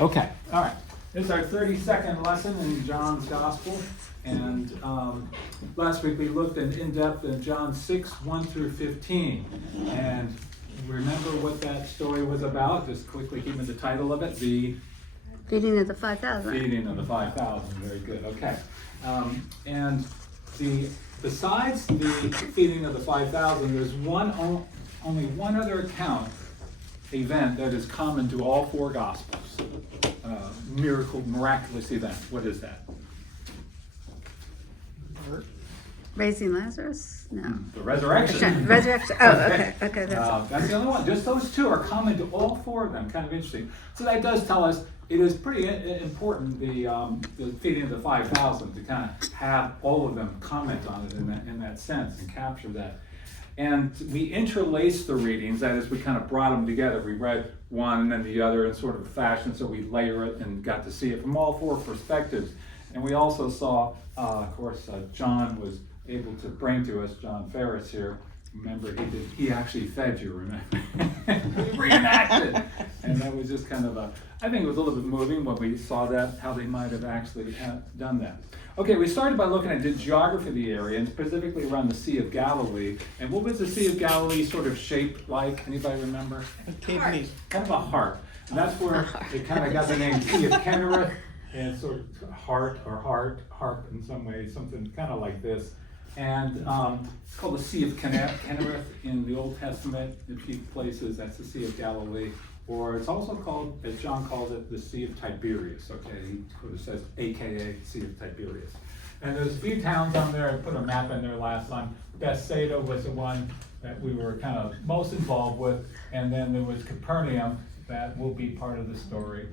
Okay, all right. This is our 32nd lesson in John's Gospel. And last week we looked in depth in John 6, 1 through 15. And remember what that story was about? Just quickly give me the title of it. The Feeding of the 5,000. Feeding of the 5,000. Very good. Okay. And besides the feeding of the 5,000, there's only one other event that is common to all four Gospels. Miraculous event. What is that? Raising Lazarus? No. The resurrection. Resurrection. Oh, okay. Okay, That's the only one. Just those two are common to all four of them. Kind of interesting. So that does tell us it is pretty important, the feeding of the 5,000, to kind of have all of them comment on it in that sense and capture that. And we interlaced the readings, that is, we kind of brought them together. We read one and then the other in sort of a fashion, so we layer it and got to see it from all four perspectives. And we also saw, of course, John was able to bring to us, John Ferris here. Remember, he actually fed you, remember? Reenacted. And that was just kind of I think it was a little bit moving when we saw that, how they might have actually done that. Okay, we started by looking at the geography of the area, and specifically around the Sea of Galilee. And what was the Sea of Galilee sort of shaped like? Anybody remember? Kind of a heart. And that's where it kind of got the name Sea of Kinnereth, and sort of heart in some ways, something kind of like this. And it's called the Sea of Kinnereth in the Old Testament. In a few places, that's the Sea of Galilee. Or it's also called, as John calls it, the Sea of Tiberias. Okay, he sort of says AKA Sea of Tiberias. And there's a few towns on there. I put a map in there last time. Bethsaida was the one that we were kind of most involved with. And then there was Capernaum that will be part of the story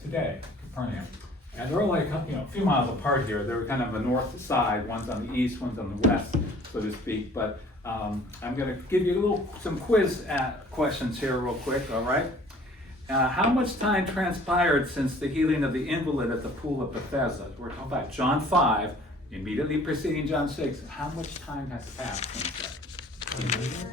today, Capernaum. And they're only a few miles apart here. They're kind of the north side. One's on the east, one's on the west, so to speak. But I'm going to give you some quiz questions here real quick, all right? How much time transpired since the healing of the invalid at the pool of Bethesda? We're talking about John 5, immediately preceding John 6. How much time has passed since that?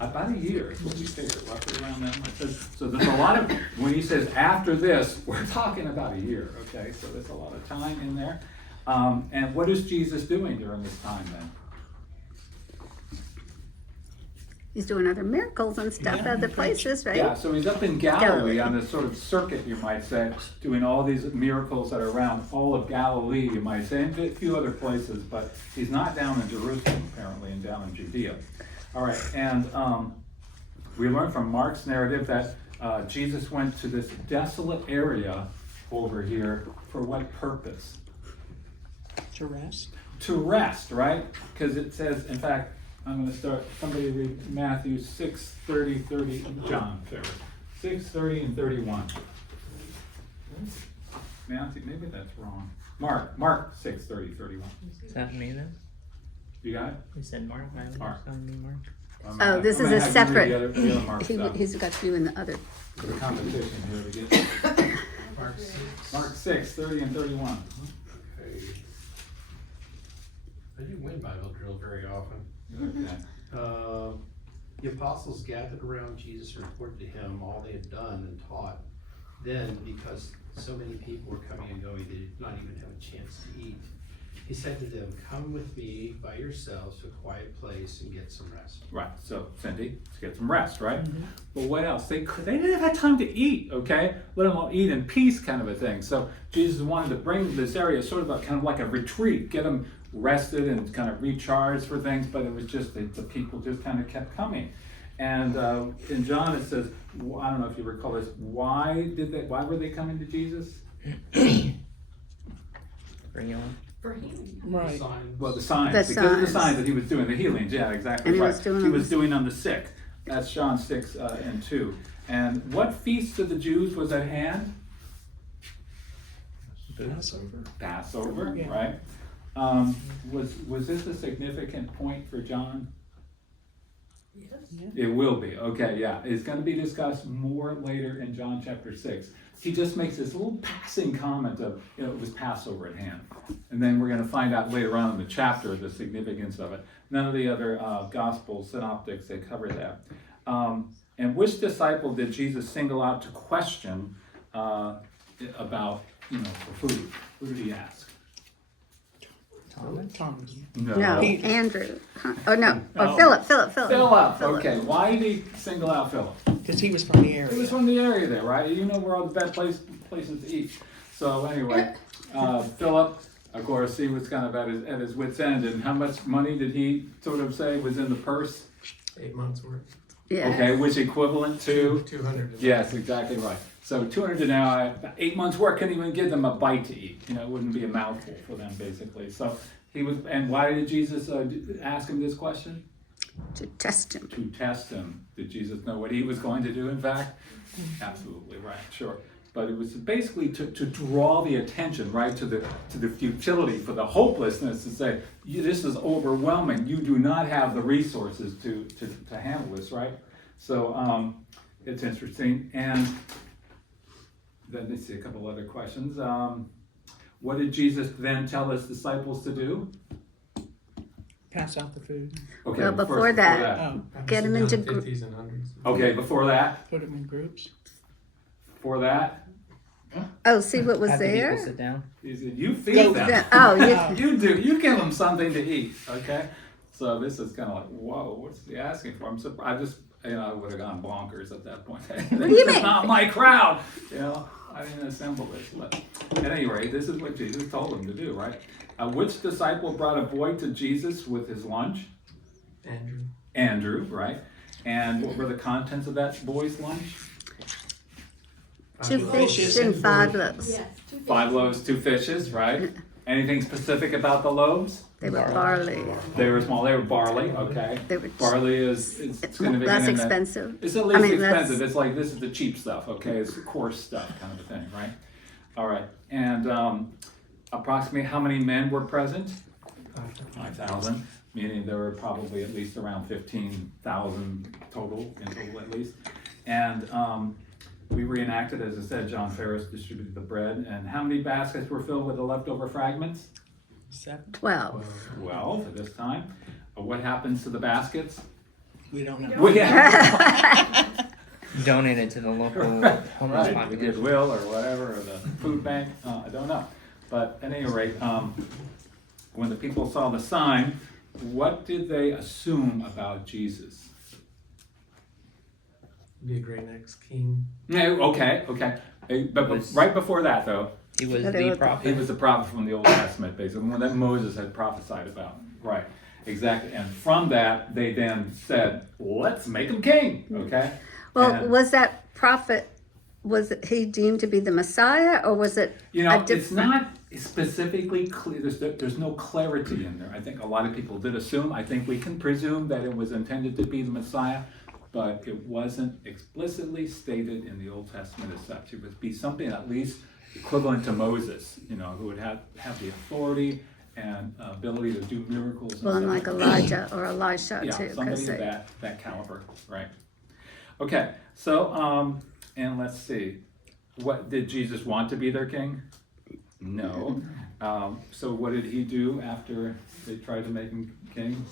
About a year is what we figure, roughly around that much. So there's a lot of, when he says after this, we're talking about a year, okay? So there's a lot of time in there. And what is Jesus doing during this time then? He's doing other miracles and stuff at other places, right? Yeah, so he's up in Galilee on this sort of circuit, you might say, doing all these miracles that are around all of Galilee, you might say, and a few other places, but he's not down in Jerusalem, apparently, and down in Judea. All right, and we learned from Mark's narrative that Jesus went to this desolate area over here for what purpose? To rest. To rest, right? Because it says, in fact, I'm going to start, somebody read Matthew 6, 30, John, Ferris. 6, 30, and 31. Matthew, maybe that's wrong. Mark 6, 30, 31. Is that me then? You got it? You said Mark. Mark. Oh, this is a separate. The other Mark stuff. He's got to do in the other. The competition here to get. Mark 6, 30, and 31. Okay. I didn't win Bible drill very often. Okay. The apostles gathered around Jesus and reported to him all they had done and taught. Then, because so many people were coming and going, they did not even have a chance to eat. He said to them, "Come with me by yourselves to a quiet place and get some rest." Right, so Cindy, to get some rest, right? Mm-hmm. But what else? They didn't have time to eat, okay? Let alone eat in peace, kind of a thing. So Jesus wanted to bring this area sort of kind of like a retreat, get them rested and kind of recharged for things. But it was just the people just kind of kept coming. And in John it says, I don't know if you recall this. Why were they coming to Jesus? Bring you on. For healing. Right. Well, the signs, The because of the signs. signs that he was doing, the healings, yeah, exactly And he right. was doing On the sick. That's John 6 and 2. And what feast of the Jews was at hand? Passover, Yeah. right? Was this a significant point for John? Yes. It will be, okay, yeah. It's going to be discussed more later in John chapter 6. He just makes this little passing comment of, it was Passover at hand. And then we're going to find out later on in the chapter the significance of it. None of the other Gospels, synoptics, they cover that. And which disciple did Jesus single out to question about, for food? Who did he ask? Thomas. No, Peter. Andrew. Huh? Oh, no. No. Or Philip. Philip, okay. Why did he single out Philip? Because he was from the He was area. from the area there, right? You know where all the best places to eat. So anyway, Philip, of course, he was kind of at his wit's end. And how much money did he sort of say was in the purse? 8 months worth. Yeah. Okay, which equivalent to? 200. Yes, exactly right. So 200 denarii, 8 months' work couldn't even give them a bite to eat. It wouldn't be a mouthful for them, basically. So he was, and why did Jesus ask him this question? To test him. To test him. Did Jesus know what he was going to do, in fact? Absolutely right, sure. But it was basically to draw the attention, right, to the futility, for the hopelessness, to say, this is overwhelming. You do not have the resources to handle this, right? So it's interesting. And then let's see a couple other questions. What did Jesus then tell his disciples to do? Pass out the food. Okay, Well, before that- Oh, Get 'em into gr- 50s and 100s. Okay, before that, put them in groups. before that, Oh, see what was Have the people there? sit down. he said, you feed Go them. Yeah, oh, you, You do. You give them something to eat. Okay. So this is kind of like, whoa, what's he asking for? I'm surprised. I just, I would have gone bonkers at that point. What do you mean? Not my crowd. I didn't assemble this. But at any rate, this is what Jesus told him to do, right? Which disciple brought a boy to Jesus with his lunch? Andrew. Andrew, right? And what were the contents of that boy's lunch? 2 fish and 5 loaves. Yes. 2 5 loaves, 2 fishes, right? Anything specific about the loaves? They were barley. They were small. They were barley. Okay. They were Barley is it's it's going to be less in that- expensive. It's at least I mean, that's- expensive. It's like this is the cheap stuff. Okay, it's the coarse stuff kind of a thing, right? All right. And approximately how many men were present? 5,000, meaning there were probably at least around 15,000 total at least. And we reenacted, as I said, John Ferris distributed the bread. And how many baskets were filled with the leftover fragments? 7. 12. 12 at this time. What happens to the baskets? We don't know. Well, yeah. Donated to the local homeless Right, the population. Goodwill or whatever, or the food bank, I don't know. But at any rate, when the people saw the sign, what did they assume about Jesus? Be a great next king. No, okay. But Was- right before that, though, He was But they the were- he prophet. was the prophet from the Old Testament, basically, one that Moses had prophesied about. Right, exactly. And from that, they then said, let's make him king, okay? Well, And- was that prophet, was he deemed to be the Messiah, or was it a It's different? not specifically clear, there's no clarity in there. I think a lot of people did assume, I think we can presume that it was intended to be the Messiah, but it wasn't explicitly stated in the Old Testament as such. It would be something at least equivalent to Moses, who would have the authority and ability to do miracles. And Well, stuff unlike Elijah or Elisha yeah, too, somebody because of that caliber, right? Okay, so, and let's see, what, did Jesus want to be their king? No. So what did he do after they tried to make him king?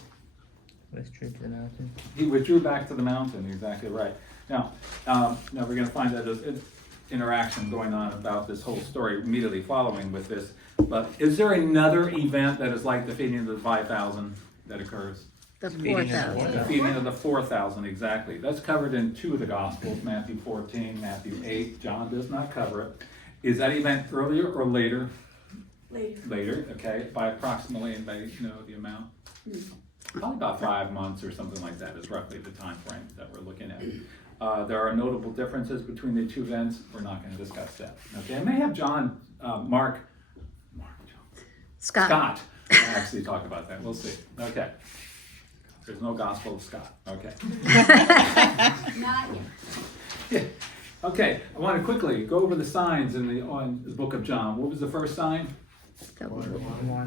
Withdrew to the mountain. He withdrew back to the mountain, exactly right. Now we're gonna find that there's an interaction going on about this whole story immediately following with this. But is there another event that is like the feeding of the 5,000 that occurs? the Feeding of the 4,000. The feeding of the 4,000, exactly. That's covered in 2 of the Gospels, Matthew 14, Matthew 8. John does not cover it. Is that event earlier or later? Later. Later, okay, by approximately, the amount? Probably about 5 months or something like that is roughly the time frame that we're looking at. There are notable differences between the 2 events. We're not going to discuss that. Okay, I may have Scott actually talk about that. We'll see. Okay. There's no Gospel of Scott. Okay. Not yet. Okay, I want to quickly go over the signs on the book of John. What was the first sign? The Water.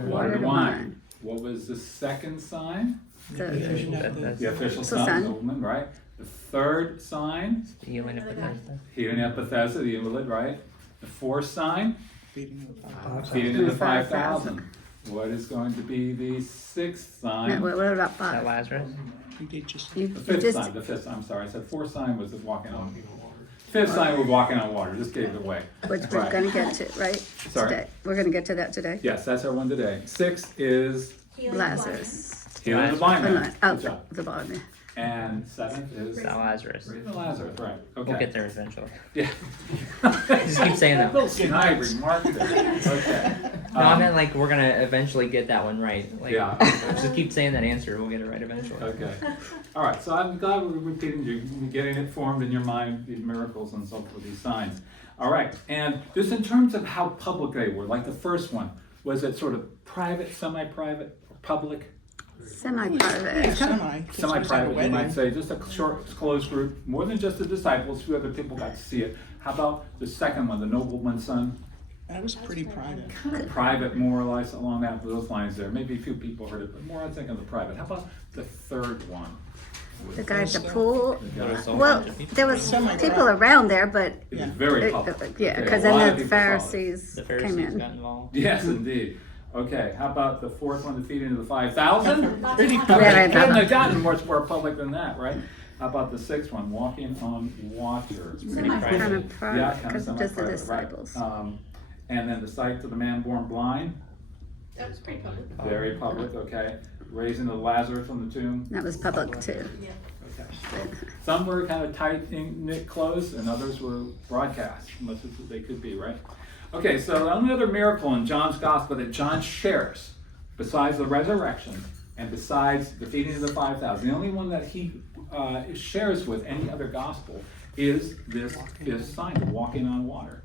Water to wine. What was the second sign? The- That's The official So son, son. the woman, right? The third sign, the healing of Bethesda. healing at Bethesda, the invalid, right? The fourth sign, Feeding of 5,000. feeding of the 5,000. 5,000. What is going to be the sixth No, sign? what about Is that 5? Lazarus? You did just. You The fifth just, sign, I said fourth sign was walking on Fifth sign, we're walking on water, just gave it away. Which we're Right. gonna get to, right? Sorry? Today. We're gonna get to that today. Yes, that's our one today. Sixth is Healing Lazarus. healing the blind Oh, no, man. oh, Good job. the bottom. And seventh is It's not Lazarus. raising Lazarus, right, okay. We'll get there eventually. Yeah. Just keep saying that. Little snide remark there, okay. No, I meant like we're gonna eventually get that one right. Like, Yeah. just keep saying that answer. We'll get it right eventually. Okay. All right, so I'm glad we're repeating, you're getting it formed in your mind, these miracles and so forth, these signs. All right, and just in terms of how public they were, like the first one, was it sort of private, semi-private, or public? Semi-private. Semi-private, you might say, just a short, closed group, more than just the disciples, few other people got to see it. How about the second one, the nobleman's son? That was pretty private. Kind of private, more or less, along those lines there. Maybe a few people heard it, but more I think of the private. How about the third one? The guy at the pool. The guy- There was a whole Well, bunch of people. there was Semi-private. people around there, but It was very public. yeah, Okay, because a lot then of the people saw it. Pharisees The came Pharisees in. got involved. Yes, indeed. Okay, how about the fourth one, the feeding of the 5,000? Pretty Yeah, public. right. Couldn't have gotten much more public than that, right? How about the sixth one, walking on water? Pretty Kind private. of Yeah, private, kind of because of just the semi-private, right. disciples. And then the sight of the man born blind, That was pretty public. very public, okay. Raising the Lazarus from the tomb, That was public too. Yeah. okay. Some were kind of tight knit clothes and others were broadcast, much as they could be, right? Okay, so the only other miracle in John's gospel that John shares, besides the resurrection and besides the feeding of the 5,000, the only one that he shares with any other gospel is this sign of walking on water.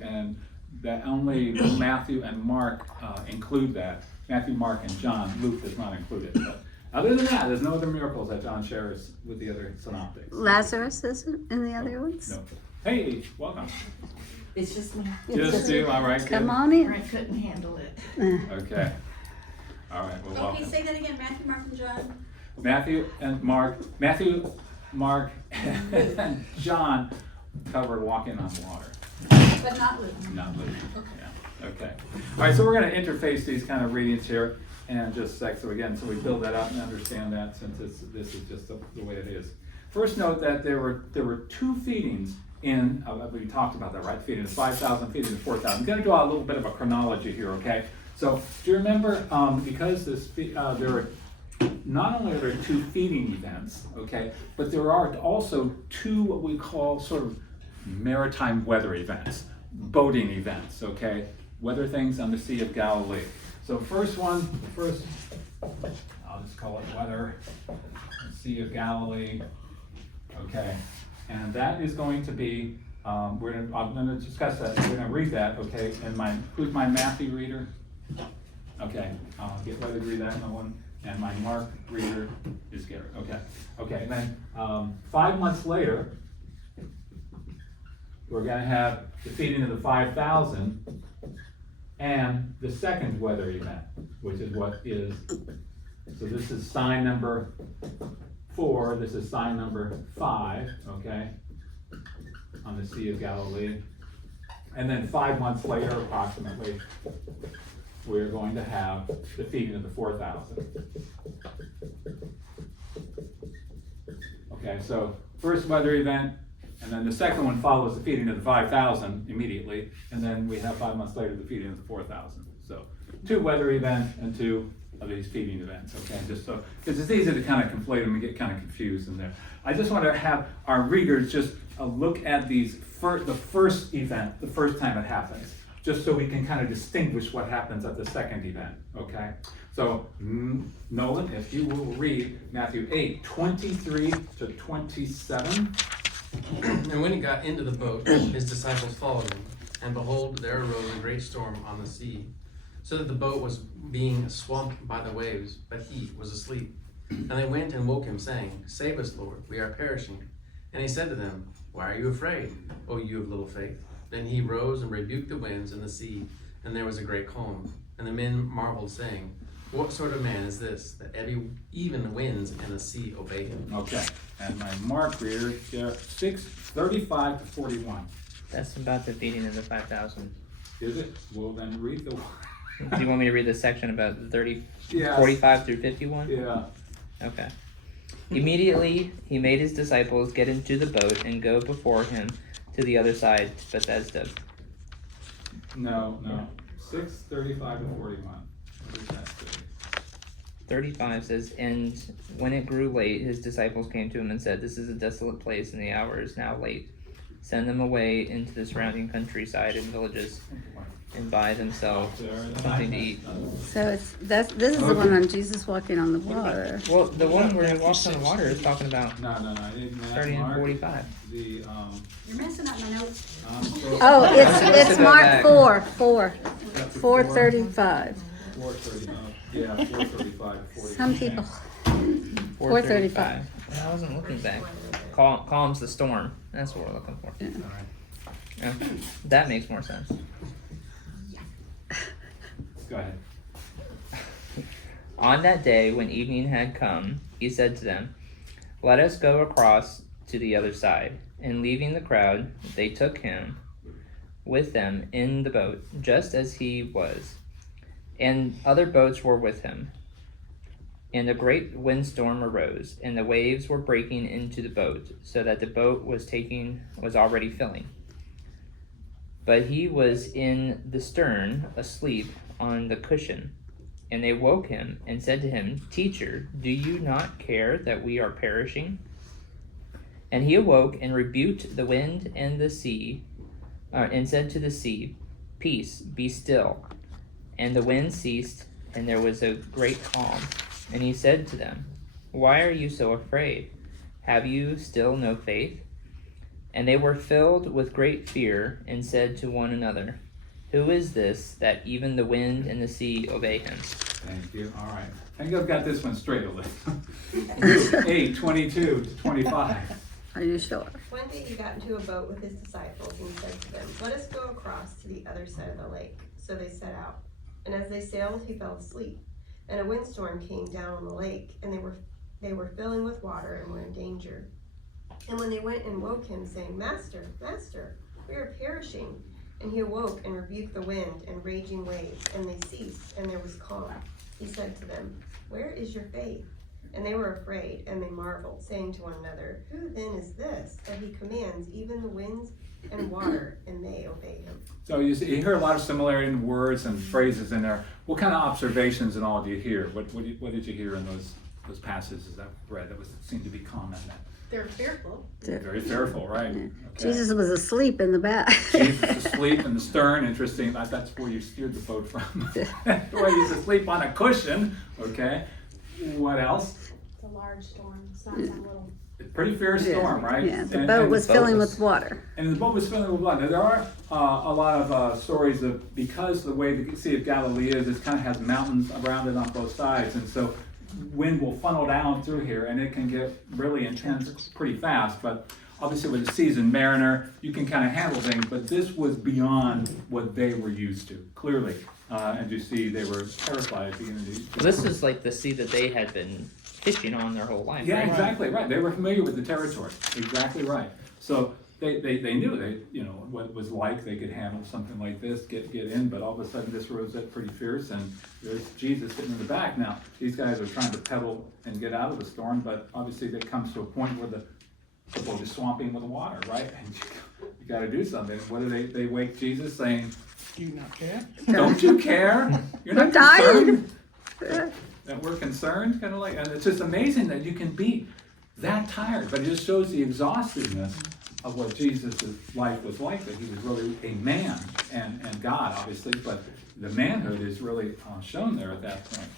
And that only Matthew and Mark include that. Matthew, Mark, and John. Luke does not include it. But other than that, there's no other miracles that John shares with the other synoptics. Lazarus isn't in the other ones? No. Hey, welcome. It's just me. Just you, all right, Come good. on in. I couldn't handle it. Okay. All right, well, Okay, welcome. say that again, Matthew, Mark, and John. Matthew, Mark, and John covered walking on water. But not Luke. Not Luke. Yeah. Okay. All right, so we're going to interface these kind of readings here in just a sec. So again, so we build that up and understand that since this is just the way it is. First, note that there were two feedings in. We talked about that, right? Feeding the 5,000, feeding the 4,000. I'm going to draw a little bit of a chronology here, okay? So do you remember? Because there were. Not only are there two feeding events, okay, but there are also two what we call sort of maritime weather events, boating events, okay, weather things on the Sea of Galilee. So I'll just call it weather, Sea of Galilee, okay, and that is going to be, I'm gonna discuss that, we're gonna read that, okay, and who's my Matthew reader? Okay, I'll get ready to read that one. And my Mark reader is Gary. Okay, and then 5 months later, we're going to have the feeding of the 5,000 and the second weather event, which is so this is sign number 4, this is sign number 5, okay, on the Sea of Galilee. And then 5 months later, approximately, we're going to have the feeding of the 4,000. Okay, so first weather event, and then the second one follows the feeding of the 5,000 immediately, and then we have 5 months later the feeding of the 4,000. So 2 weather events and 2 of these feeding events, okay? Just so, because it's easy to kind of conflate them and get kind of confused in there. I just want to have our readers just look at the first event, the first time it happens, just so we can kind of distinguish what happens at the second event, okay? So, Nolan, if you will read Matthew 8, 23 to 27. And when he got into the boat, his disciples followed him. And behold, there arose a great storm on the sea, so that the boat was being swamped by the waves, but he was asleep. And they went and woke him, saying, Save us, Lord, we are perishing. And he said to them, Why are you afraid, O you of little faith? Then he rose and rebuked the winds and the sea, and there was a great calm. And the men marveled, saying, What sort of man is this, that even the winds and the sea obey him? Okay, and my Mark reader, 6, 35 to 41. That's about the feeding of the 5,000. Is it? Well, then read the one. Do you want me to read the section about 30, Yes. 45 through 51? Yeah. Okay. Immediately he made his disciples get into the boat and go before him to the other side to Bethesda. No. 6:35 to 41. What does that say? 35 says, and when it grew late, his disciples came to him and said, this is a desolate place and the hour is now late. Send them away into the surrounding countryside and villages and buy themselves something to eat. So this is the one on Jesus walking on the water. Well, the one where he walks on the water is talking about No. I didn't starting in 45. The You're messing up my notes. Oh, it's go Mark back. 4:35. 4:30. Yeah, 4:35 to 40. Some people. 4:35. I wasn't looking back. Calms the storm. That's what we're looking for. Yeah, that makes more sense. Go ahead. On that day, when evening had come, he said to them, let us go across to the other side. And leaving the crowd, they took him with them in the boat, just as he was. And other boats were with him. And a great windstorm arose, and the waves were breaking into the boat, so that the boat was already filling. But he was in the stern, asleep on the cushion. And they woke him and said to him, Teacher, do you not care that we are perishing? And he awoke and rebuked the wind and the sea, and said to the sea, Peace, be still. And the wind ceased, and there was a great calm. And he said to them, Why are you so afraid? Have you still no faith? And they were filled with great fear, and said to one another, Who is this, that even the wind and the sea obey him? Thank you. All right. I think I've got this one straight, Alyssa. 8:22 to 25. Are you sure? One day he got into a boat with his disciples and said to them, Let us go across to the other side of the lake. So they set out. And as they sailed, he fell asleep. And a windstorm came down on the lake, and they were filling with water and were in danger. And when they went and woke him, saying, Master, Master, we are perishing. And he awoke and rebuked the wind and raging waves, and they ceased, and there was calm. He said to them, Where is your faith? And they were afraid, and they marveled, saying to one another, Who then is this, that he commands even the winds and water, and they obey him? So you hear a lot of similarity in words and phrases in there. What kind of observations and all do you hear? What did you hear in those passages that I've read that seemed to be common? They're fearful. Very fearful, right? Okay. Jesus was asleep in the back. Jesus asleep in the stern. Interesting. That's where you steered the boat from. Where he's asleep on a cushion. Okay. What else? It's a large storm. It's not some little. Pretty fierce storm, right? Yeah, the boat was filling with water. And the boat was filling with blood. Now, there are a lot of stories of, because the way the Sea of Galilee is, it kind of has mountains around it on both sides, and so wind will funnel down through here, and it can get really intense pretty fast. But obviously, with a seasoned mariner, you can kind of handle things. But this was beyond what they were used to, clearly. And you see, they were terrified at the end of these. Well, this is like the sea that they had been fishing on their whole life. Yeah, right? exactly right. They were familiar with the territory. Exactly right. So they knew what it was like. They could handle something like this, get in. But all of a sudden, this rose up pretty fierce, and there's Jesus sitting in the back. Now these guys are trying to pedal and get out of the storm, but obviously it comes to a point where the boat is swamping with water, right? And you got to do something. What do they wake Jesus saying? Do you not care? Don't you care? You're We're not dying. concerned that we're concerned, kind of like, and it's just amazing that you can be that tired, but it just shows the exhaustiveness of what Jesus' life was like, that he was really a man and God, obviously, but the manhood is really shown there at that point.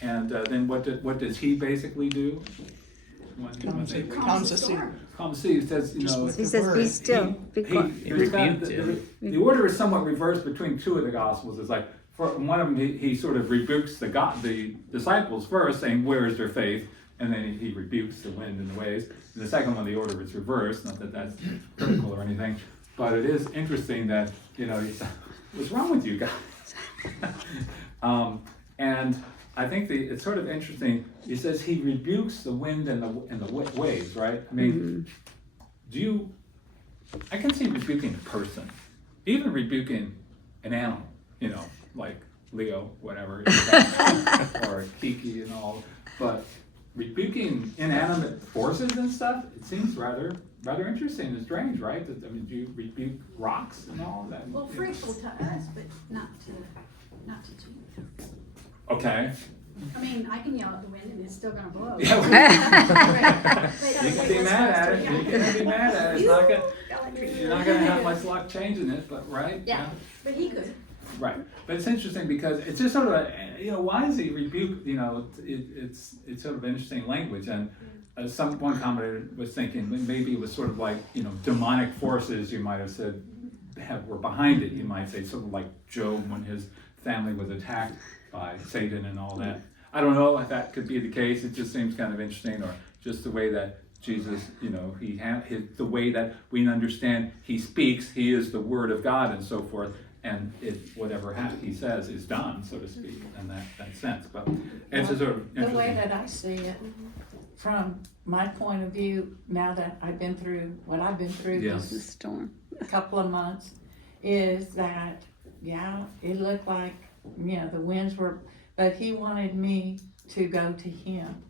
And then what does he basically do? Calms the sea. Calm the sea. He says, Just with He the says, word. be still, be quiet. The order is somewhat reversed between two of the Gospels. It's like, for one of them, he sort of rebukes the disciples first, saying, "Where is their faith?" And then he rebukes the wind and the waves. And the second one, the order is reversed. Not that that's critical or anything, but it is interesting that what's wrong with you guys? And I think it's sort of interesting. He says he rebukes the wind and the waves, right? I mean, I can see rebuking a person, even rebuking an animal, like Leo, whatever, or Kiki and all. But rebuking inanimate forces and stuff, it seems rather interesting and strange, right? I mean, do you rebuke rocks and all that? Well, fruitful to us, but not to Jesus. Okay. I mean, I can yell at the wind and it's still gonna blow. Yeah, But you can be mad at it, you can be mad at it, you're not gonna have much luck changing it, but, right? Yeah, but he could. Right, but it's interesting because it's just sort of why is he rebuke, it's sort of interesting language, and one commentator was thinking maybe it was sort of like, demonic forces, you might have said, were behind it, you might say, sort of like Job when his family was attacked by Satan and all that. I don't know if that could be the case, it just seems kind of interesting, or just the way that Jesus, the way that we understand he speaks, he is the Word of God and so forth, and whatever he says is done, so to speak, in that sense. But it's a sort of The interesting. way that I see it, from my point of view, now that I've been through what I've been through Yeah. The storm. couple of months, is that, it looked like, the winds were, but he wanted me to go to him.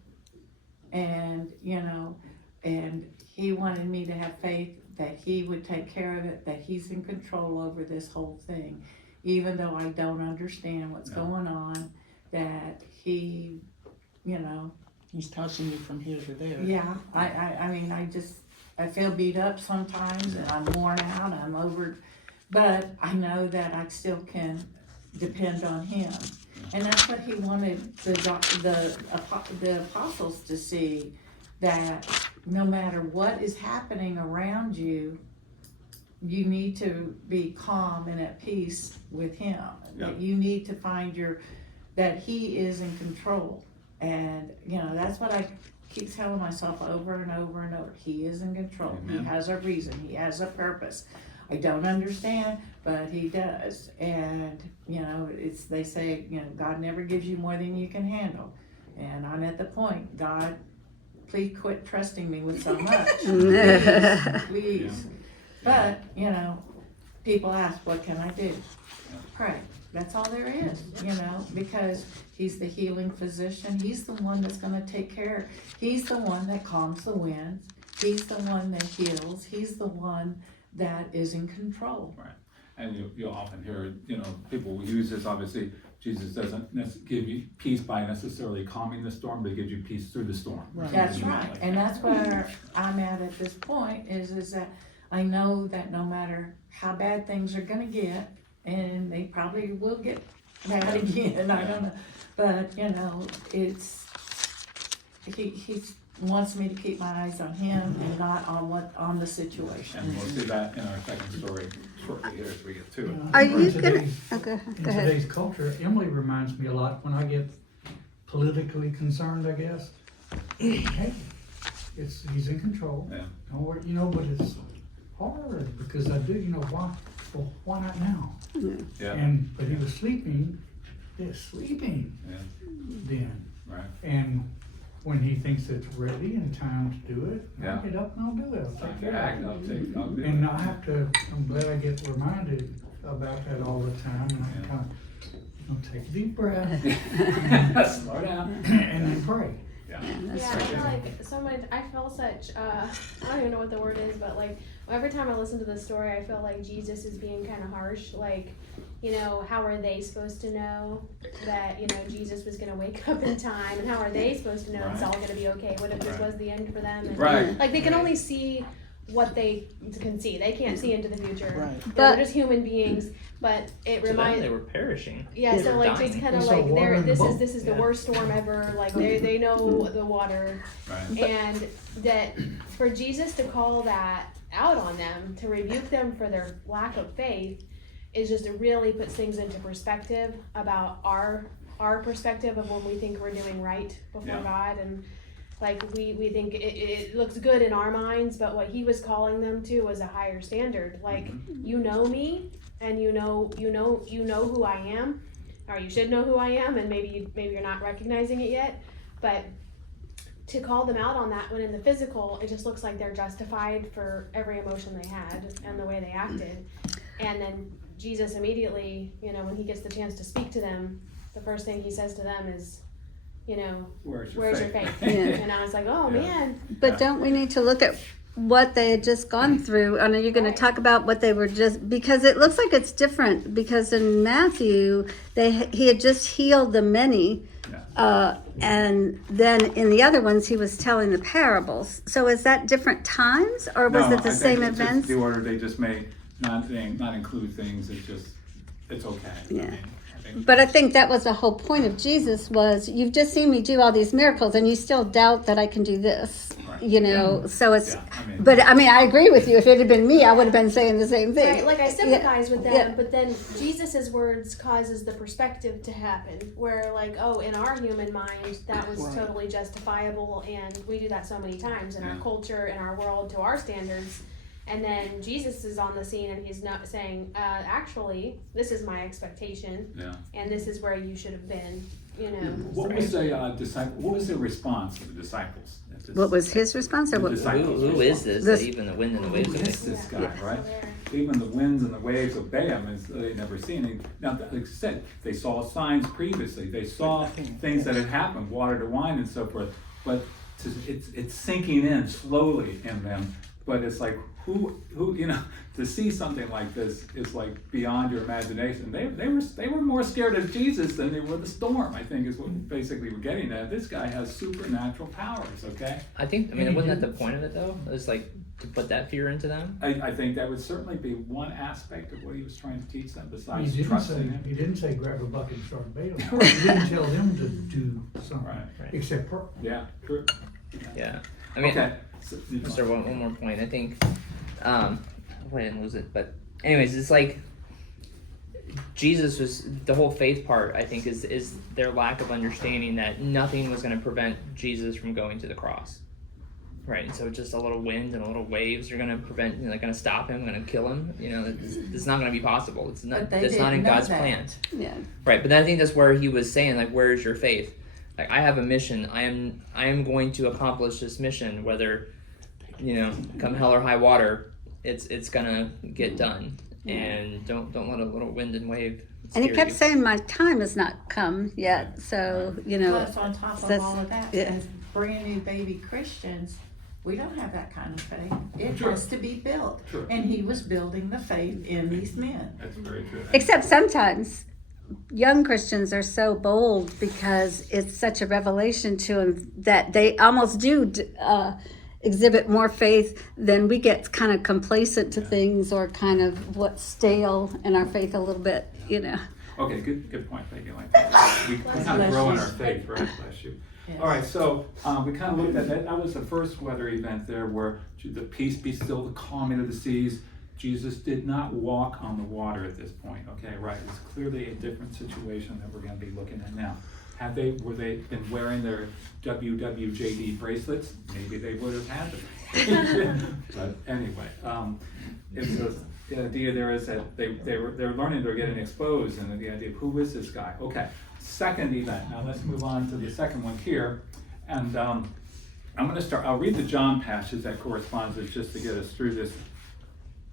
And, and he wanted me to have faith that he would take care of it, that he's in control over this whole thing. Even though I don't understand what's going on, that he, He's tossing you from here to there. I mean, I feel beat up sometimes, and I'm worn out, I'm over, but I know that I still can depend on him. And that's what he wanted the apostles to see, that no matter what is happening around you, you need to be calm and at peace with him. Yeah. That you need to find that he is in control. And, that's what I keep telling myself over and over and over. He is in control. Amen. He has a reason. He has a purpose. I don't understand, but he does. And, they say, God never gives you more than you can handle. And I'm at the point, God, please quit trusting me with so much. Please. But, people ask, what can I do? Pray. That's all there is, because he's the healing physician. He's the one that's gonna take care. He's the one that calms the winds. He's the one that heals. He's the one that is in control. Right, and you'll often hear, people use this, obviously, Jesus doesn't give you peace by necessarily calming the storm, but he gives you peace through the storm. Right. That's right, and that's where I'm at this point, is that I know that no matter how bad things are gonna get, and they probably will get bad again, I don't know, but, he wants me to keep my eyes on him and not on the situation. And we'll see that in our second story shortly here as we get to it. Are Well, you in gonna, today's- go In ahead. today's culture, Emily reminds me a lot when I get politically concerned, I guess. Hey, he's in control. Yeah. Don't worry, but it's hard because I do, why not now? Yeah, But he was sleeping, yeah, then. right, And when he thinks it's ready and time to do it, Yeah. I'll get up and I'll do it. I'll Time take to care act, of I'll it. do And it. I'm glad I get reminded about that all the time, and I Yeah. kind of, take a deep breath Slow down. and then pray. Yeah. Yeah, I feel like I feel such, I don't even know what the word is, but like, every time I listen to this story, I feel like Jesus is being kind of harsh. Like, how are they supposed to know that, Jesus was going to wake up in time? And how are they supposed to know it's all going to be okay? What if this Right. was the end for them? And, Right. like, they can only see what they can see. They can't see into the future. Right. They're just human beings. But it To them, reminds they were perishing. yeah, They so were like dying. just kind of They saw like water in the this boat. is the Yeah. worst storm ever. Like they know the water, Right. and that for Jesus to call that out on them, to rebuke them for their lack of faith, is just to really puts things into perspective about our perspective of when we think we're doing right before Yeah. God, and like we think it looks good in our minds, but what he was calling them to was a higher standard. Like, you know me, and you know who I am, or you should know who I am, and maybe you're not recognizing it yet, but to call them out on that when in the physical, it just looks like they're justified for every emotion they had and the way they acted. And then Jesus immediately, when he gets the chance to speak to them, the first thing he says to them is, you know, Where's your where's your faith? faith? Yeah. And I was like, oh Yeah. man. But don't we need to look at what they had just gone through? And are you going to Right. talk about what they were just, because it looks like it's different, because in Matthew, he had just healed the many. Yeah. And then in the other ones, he was telling the parables. So is that different times, or was No, it the I same think it's just events? the order they just may not include things. It's okay. Yeah. I think- But I think that was the whole point of Jesus was, you've just seen me do all these miracles and you still doubt that I can do this, Right. you know, so it's, Yeah, but I mean, I agree with you. If it had been me, I would have been saying the same thing. Right, like I sympathize with them, Yeah. but then Jesus's words causes the perspective to happen, where like, oh, in our human mind, that was Right. totally justifiable, and we do that so many times in our Yeah. culture, in our world, to our standards. And then Jesus is on the scene, and he's not saying, actually, this is my expectation, Yeah. and this is where you should have been, you know. What was the disciple? What was the response of the disciples? What was his response, or The what? disciples' Who is this? This- That even the wind and the waves Who obey? is this Yeah. guy, right? So there. Even the winds and the waves obey him, as they never seen him. Now, like I said, they saw signs previously. They saw things that had happened, water to wine and so forth. But it's sinking in slowly in them. But it's like, who, you know, to see something like this is like beyond your imagination. They were more scared of Jesus than they were the storm, I think is what basically we're getting at. This guy has supernatural powers, okay? I mean, wasn't that the point of it though? It was like to put that fear into them. I think that would certainly be one aspect of what he was trying to teach them besides He trusting him. didn't say grab a bucket and start bailing. He didn't tell them to do something, Right. except pray. Yeah, true. Yeah. I mean, Okay. So, Mr. One more point. I think, I didn't lose it, but anyways, it's like Jesus was the whole faith part. I think is their lack of understanding that nothing was going to prevent Jesus from going to the cross, right? And so just a little wind and a little waves are going to prevent, going to stop him, going to kill him. You know, it's not going to be possible. It's not. But they That's not in didn't know God's that. plan, Yeah. right? But I think that's where he was saying, like, where is your faith? Like, I have a mission. I am going to accomplish this mission, whether, come hell or high water, it's gonna get done. And don't let a little wind and wave And he steer kept you. saying, my time has not come yet. So, Plus, on top of that's- all of that, yeah. as brand new baby Christians, we don't have that kind of faith. It Sure. has to be built. Sure. And he was building the faith in these men. That's very true. Except sometimes young Christians are so bold because it's such a revelation to them that they almost do exhibit more faith than we get kind of complacent to things or kind of stale in our faith a little bit, Okay, good point. Thank you. We kind of grow in our faith, right? Bless you. Yes. All right, so we kind of looked at that. That was the first weather event there where the peace be still, the calming of the seas. Jesus did not walk on the water at this point, okay, right? It's clearly a different situation that we're going to be looking at now. Were they been wearing their WWJD bracelets? Maybe they would have had them. But anyway, the idea there is that they're learning, they're getting exposed, and the idea of who is this guy? Okay, second event. Now let's move on to the second one here, and I'm going to start. I'll read the John passage that corresponds with just to get us through this.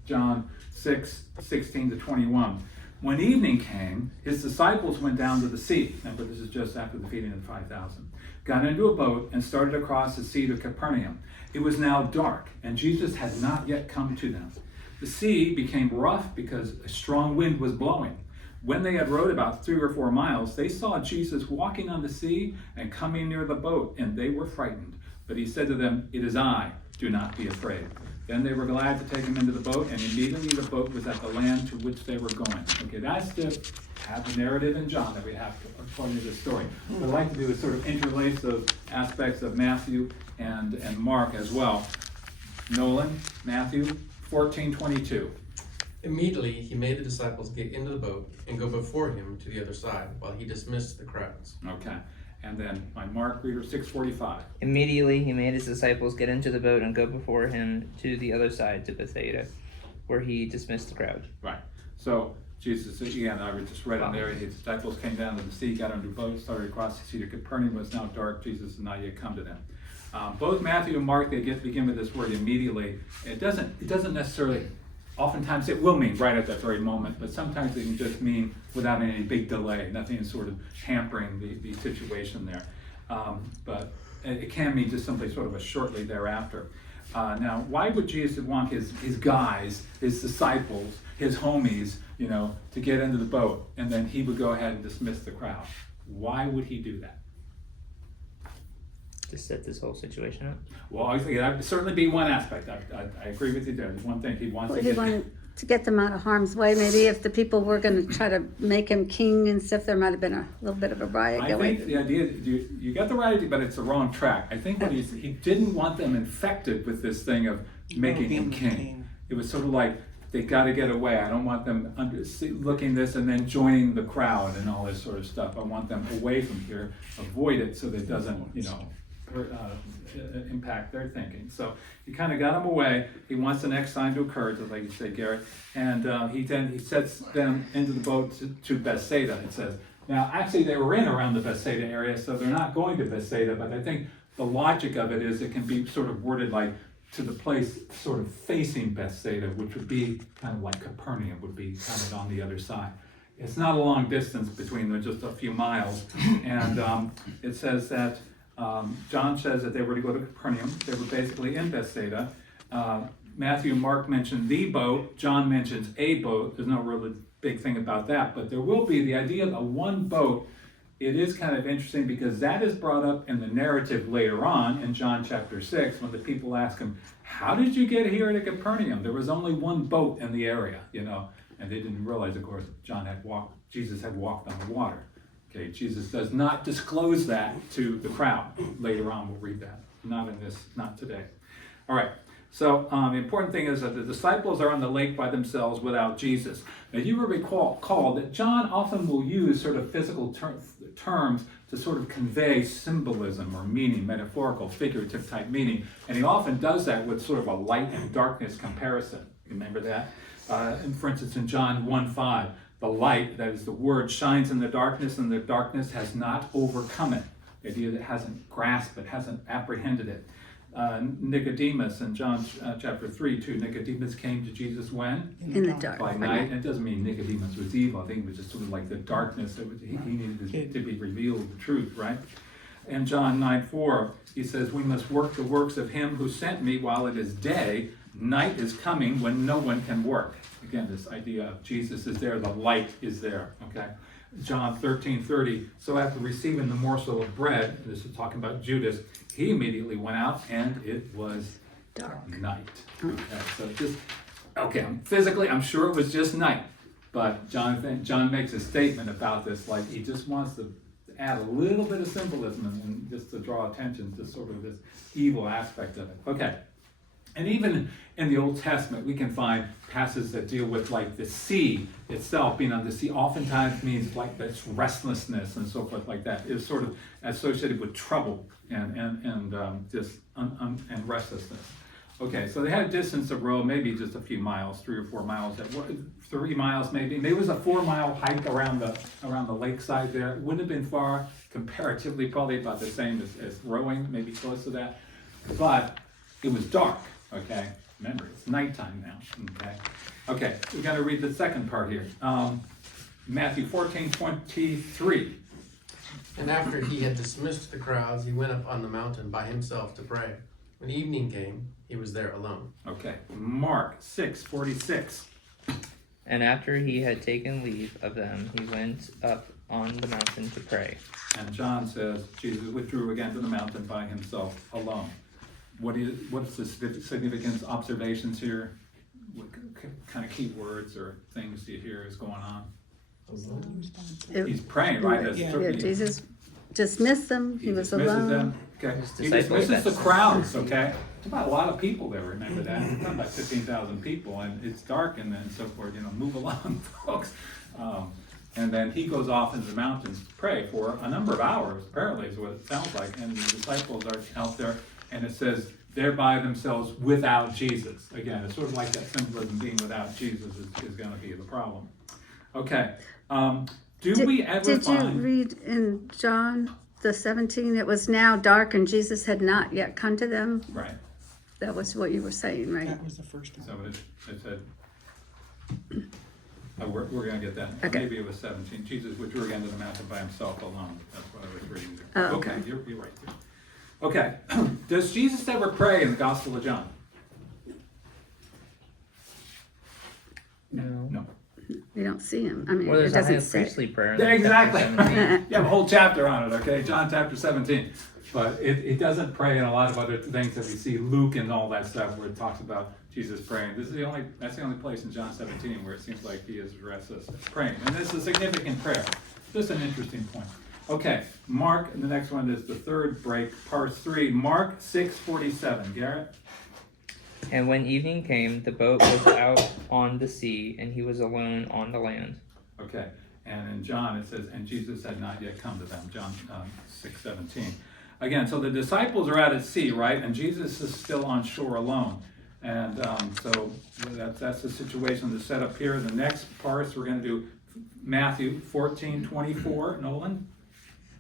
John 6:16-21. When evening came, his disciples went down to the sea. Remember, this is just after the feeding of the 5,000. Got into a boat and started across the sea to Capernaum. It was now dark, and Jesus had not yet come to them. The sea became rough because a strong wind was blowing. When they had rowed about 3 or 4 miles, they saw Jesus walking on the sea and coming near the boat, and they were frightened. But he said to them, "It is I, do not be afraid." Then they were glad to take him into the boat, and immediately the boat was at the land to which they were going. Okay, that's the narrative in John that we have according to this story. What I'd like to do is sort of interlace those aspects of Matthew and Mark as well. Nolan, Matthew 14:22. Immediately he made the disciples get into the boat and go before him to the other side while he dismissed the crowds. Okay, and then my Mark reader 6:45. Immediately he made his disciples get into the boat and go before him to the other side, to Bethsaida, where he dismissed the crowd. Right. So Jesus, again, I just read in there, his disciples came down to the sea, got into a boat, started across the sea to Capernaum. It was now dark. Jesus had not yet come to them. Both Matthew and Mark, they begin with this word immediately. It doesn't necessarily, oftentimes it will mean right at that very moment, but sometimes it can just mean without any big delay, nothing is sort of hampering the situation there. but it can mean just simply sort of a shortly thereafter. Now, why would Jesus want his guys, his disciples, his homies, to get into the boat, and then he would go ahead and dismiss the crowd? Why would he do that? To set this whole situation up. Well, I think that would certainly be one aspect. I agree with you there. There's one thing he wants Well, to he get. wanted to get them out of harm's way. Maybe if the people were going to try to make him king and stuff, there might have been a little bit of a riot I going. think the idea, you got the right idea, but it's the wrong track. I think what he didn't want them infected with this thing of making him king. It was sort of like, they got to get away. I don't want them looking this and then joining the crowd and all this sort of stuff. I want them away from here, avoid it so that it doesn't, impact their thinking. So he kind of got them away. He wants the next sign to occur, just like you said, Garrett. And he sets them into the boat to Bethsaida, it says. Now, actually, they were in around the Bethsaida area, so they're not going to Bethsaida, but I think the logic of it is it can be sort of worded like to the place sort of facing Bethsaida, which would be kind of like Capernaum, would be kind of on the other side. It's not a long distance between them, just a few miles. And it says that, John says that they were to go to Capernaum. They were basically in Bethsaida. Matthew and Mark mention the boat. John mentions a boat. There's no really big thing about that, but there will be the idea of a one boat. It is kind of interesting because that is brought up in the narrative later on in John chapter 6 when the people ask him, how did you get here to Capernaum? There was only one boat in the area, and they didn't realize, of course, Jesus had walked on the water. Okay, Jesus does not disclose that to the crowd. Later on, we'll read that. Not today. All right. So the important thing is that the disciples are on the lake by themselves without Jesus. Now you will recall that John often will use sort of physical terms to sort of convey symbolism or meaning, metaphorical, figurative type meaning. And he often does that with sort of a light and darkness comparison. Remember that? For instance, in John 1:5, the light, that is the word, shines in the darkness, and the darkness has not overcome it. The idea that it hasn't grasped it, hasn't apprehended it. Nicodemus in John chapter 3, too. Nicodemus came to Jesus when? In the dark. By night. It doesn't mean Nicodemus was evil. I think it was just sort of like the darkness. He needed to be revealed the truth, right? In John 9:4, he says, we must work the works of him who sent me while it is day. Night is coming when no one can work. Again, this idea of Jesus is there, the light is there, okay? John 13:30, so after receiving the morsel of bread, this is talking about Judas, he immediately went out and it was Dark. night. Okay, physically, I'm sure it was just night, but John makes a statement about this, like he just wants to add a little bit of symbolism and just to draw attention to sort of this evil aspect of it. Okay. And even in the Old Testament, we can find passages that deal with like the sea itself. Being on the sea oftentimes means like this restlessness and so forth like that. It's sort of associated with trouble and restlessness. Okay, so they had a distance to row, maybe just a few miles, 3 or 4 miles. 3 miles maybe. Maybe it was a 4-mile hike around the lakeside there. It wouldn't have been far comparatively, probably about the same as rowing, maybe close to that. But it was dark. Okay, remember, it's nighttime now, okay, we got to read the second part here. Matthew 14:23. And after he had dismissed the crowds, he went up on the mountain by himself to pray. When evening came, he was there alone. Okay, Mark 6:46. And after he had taken leave of them, he went up on the mountain to pray. And John says, Jesus withdrew again to the mountain by himself alone. What's the significance, observations here? What kind of key words or things do you hear is going on? He's praying, right? Yeah, Jesus dismissed them. He was dismisses alone. them. Okay. He dismisses the crowds, okay? It's about a lot of people there, remember that? It's about 15,000 people, and it's dark and so forth, move along, folks. And then he goes off into the mountains to pray for a number of hours, apparently is what it sounds like, and the disciples are out there. And it says, they're by themselves without Jesus. Again, it's sort of like that symbolism, being without Jesus is going to be the problem. Okay. Did you read in John the 17, it was now dark and Jesus had not yet come to them? Right. That was what you were saying, right? That was the first So one. it said, We're gonna get that. Okay. Maybe it was 17. Jesus withdrew again to the mountain by himself alone. That's what I was reading Oh, there. okay. You're right. Okay. Does Jesus ever pray in the Gospel of John? No. No. You don't see him. I mean, Well, it there's a doesn't high say. priestly prayer. in Yeah, exactly. chapter 17. You have a whole chapter on it, okay? John chapter 17. But it doesn't pray in a lot of other things that we see, Luke and all that stuff, where it talks about Jesus praying. That's the only place in John 17 where it seems like he is addressed as praying. And this is a significant prayer. Just an interesting point. Okay, Mark, the next one is the third break, part 3, Mark 6:47. Garrett? And when evening came, the boat was out on the sea, and he was alone on the land. Okay, and in John it says, and Jesus had not yet come to them, John 6:17. Again, so the disciples are out at sea, right? And Jesus is still on shore alone. And so that's the situation that's set up here. The next parts, we're going to do Matthew 14:24. Nolan?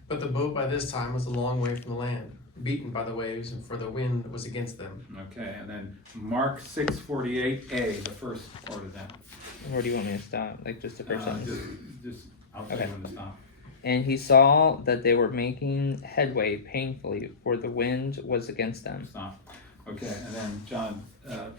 But the boat by this time was a long way from the land, beaten by the waves, and for the wind was against them. Okay, and then Mark 6:48a, the first part of that. Where do you want me to stop? Like just the first sentence? Just I'll tell Okay. you when to stop. And he saw that they were making headway painfully, for the wind was against them. Stop. Okay, and then John,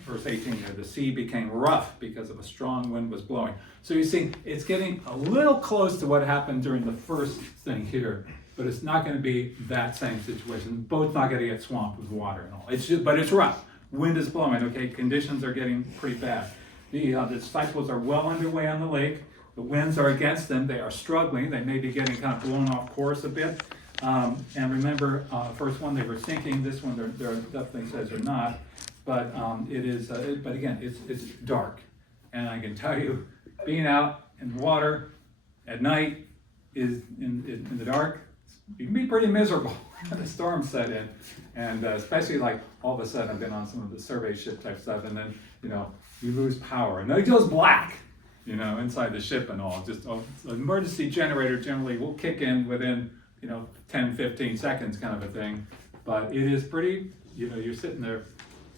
verse 18 here, the sea became rough because of a strong wind was blowing. So you see, it's getting a little close to what happened during the first thing here, but it's not going to be that same situation. The boat's not going to get swamped with water and all. It's just, but it's rough. Wind is blowing, okay? Conditions are getting pretty bad. The disciples are well underway on the lake. The winds are against them. They are struggling. They may be getting kind of blown off course a bit. And remember, first one they were sinking. This one there definitely says they're not. But it is. But again, it's dark, and I can tell you, being out in water at night is in the dark. You can be pretty miserable when the storm set in, and especially like all of a sudden I've been on some of the survey ship type stuff, and then you lose power, and then it goes black. Inside the ship and all. Just an emergency generator generally will kick in within 10, 15 seconds kind of a thing. But it is pretty, you're sitting there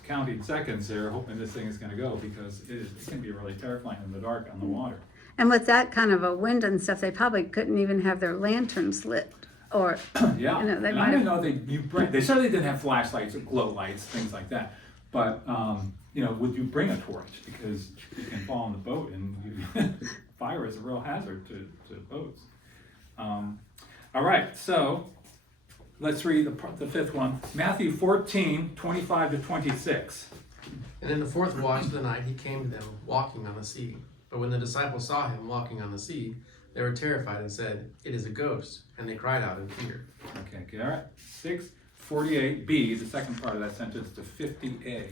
counting seconds there, hoping this thing is going to go, because it can be really terrifying in the dark on the water. And with that kind of a wind and stuff, they probably couldn't even have their lanterns lit. Or, Yeah, they and might I didn't have. know they certainly didn't have flashlights or glow lights, things like that. But, would you bring a torch? Because you can fall in the boat, and fire is a real hazard to boats. All right, so let's read the fifth one. Matthew 14:25-26. And in the fourth watch of the night he came to them, walking on the sea. But when the disciples saw him walking on the sea, they were terrified and said, "It is a ghost," and they cried out in fear. Okay, Garrett. 6:48b, the second part of that sentence, to 50a.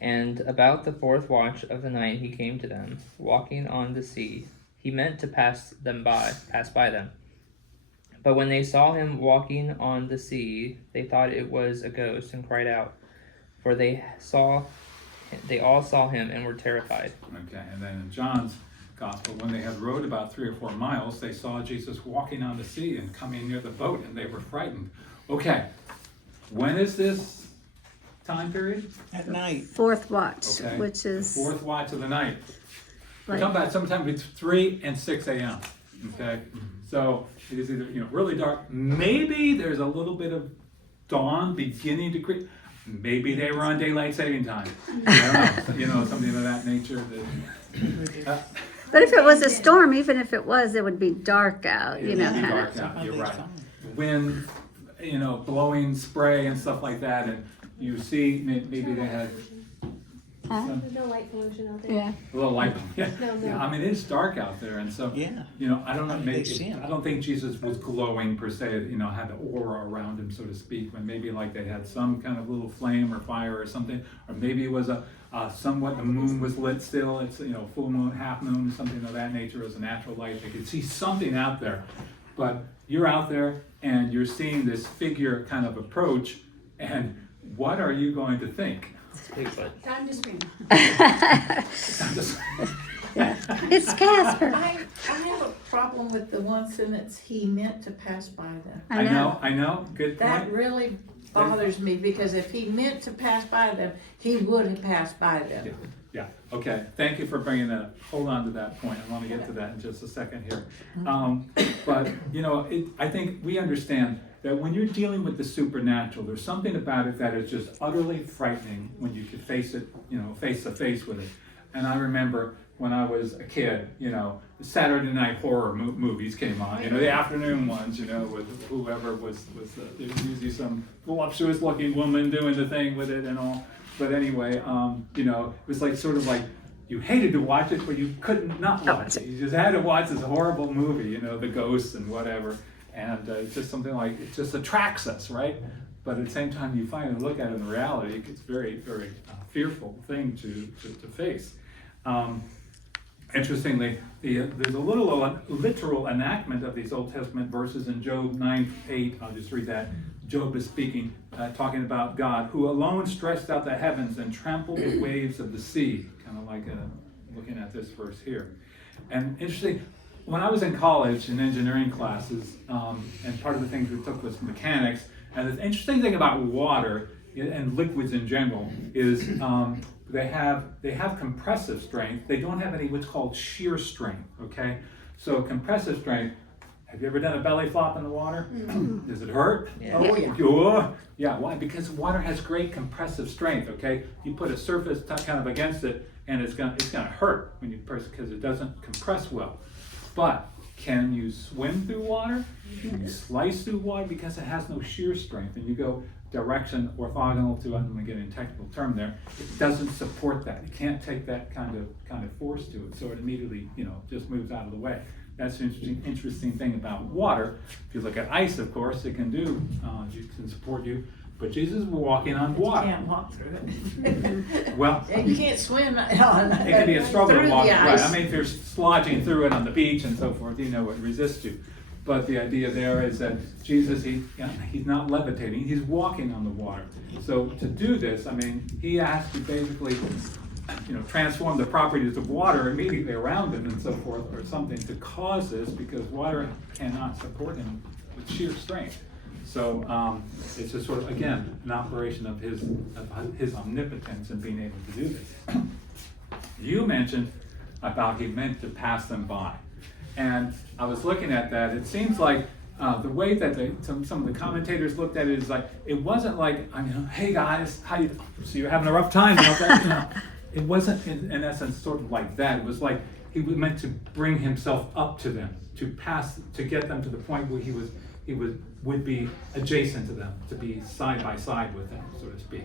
And about the fourth watch of the night he came to them, walking on the sea. He meant to pass by them. But when they saw him walking on the sea, they thought it was a ghost and cried out, for they all saw him and were terrified. Okay, and then in John's Gospel, when they had rowed about 3 or 4 miles, they saw Jesus walking on the sea and coming near the boat, and they were frightened. Okay, when is this time period? At night. Fourth watch, Okay. which is Fourth watch of the night. We're like, talking about sometime between 3 and 6 a.m. Okay, so it is either really dark. Maybe there's a little bit of dawn beginning to creep. Maybe they were on daylight saving time. I don't know, something of that nature. but if it was a storm, even if it was, it would be dark out, It would be kind dark of. out, you're right. Wind, blowing spray and stuff like that, and you see maybe they had some There's no light pollution out there. Yeah. a little light. No. Yeah, I mean it's dark out there, and so Yeah. I don't know. They Maybe see him. I don't think Jesus was glowing per se. Had the aura around him, so to speak. When maybe like they had some kind of little flame or fire or something, or maybe it was a somewhat the moon was lit still. It's full moon, half moon, something of that nature as a natural light. They could see something out there, but you're out there and you're seeing this figure kind of approach, and what are you going to think? Bigfoot. Time to scream. It's Casper. I have a problem with the one sentence, he meant to pass by them. I know. I know. Good That point. really bothers me, because if he meant to pass by them, he would have passed by them. Yeah, okay, thank you for bringing that up. Hold on to that point, I want to get to that in just a second here. But, you know, I think we understand that when you're dealing with the supernatural, there's something about it that is just utterly frightening when you can face it, you know, face to face with it. And I remember when I was a kid, you know, the Saturday night horror movies came on, you know, the afternoon ones, you know, with whoever was there was usually some voluptuous looking woman doing the thing with it and all. But anyway, you know, it was like sort of like you hated to watch it, but you couldn't not watch it. You just had to watch this horrible movie, you know, the ghosts and whatever. And it's just something like, it just attracts us, right? But at the same time, you finally look at it in reality, it's very, very fearful thing to face. Interestingly, there's a little literal enactment of these Old Testament verses in Job 9:8. I'll just read that. Job is speaking, talking about God, who alone stretched out the heavens and trampled the waves of the sea. Kind of like looking at this verse here. And interesting, when I was in college in engineering classes, and part of the things we took was mechanics, and the interesting thing about water and liquids in general is they have compressive strength. They don't have any what's called shear strength, okay? So compressive strength, have you ever done a belly flop in the water? Does it hurt? Yeah. Oh, yeah. Oh, yeah, why? Because water has great compressive strength, okay? You put a surface kind of against it, and it's gonna hurt when you press because it doesn't compress well. But can you swim through water? Can you slice through water because it has no shear strength? And you go direction orthogonal to, I'm going to get a technical term there. It doesn't support that. It can't take that kind of force to it, so it immediately, you know, just moves out of the way. That's an interesting thing about water. If you look at ice, of course, it can do, it can support you. But Jesus was walking on water. You can't walk through it. Well, You can't swim on it can be a struggle through to walk, the right? ice. I mean, if you're slogging through it on the beach and so forth, you know it resists you. But the idea there is that Jesus, he's not levitating, he's walking on the water. So to do this, I mean, he has to basically, you know, transform the properties of water immediately around him and so forth, or something to cause this, because water cannot support him with sheer strength. So it's just sort of, again, an operation of his omnipotence in being able to do this. You mentioned about he meant to pass them by. And I was looking at that, it seems like the way that some of the commentators looked at it is like, it wasn't like, I mean, hey guys, how you, so you're having a rough time, you know, it wasn't in essence sort of like that. It was like he was meant to bring himself up to them, to get them to the point where he would be adjacent to them, to be side by side with them, so to speak.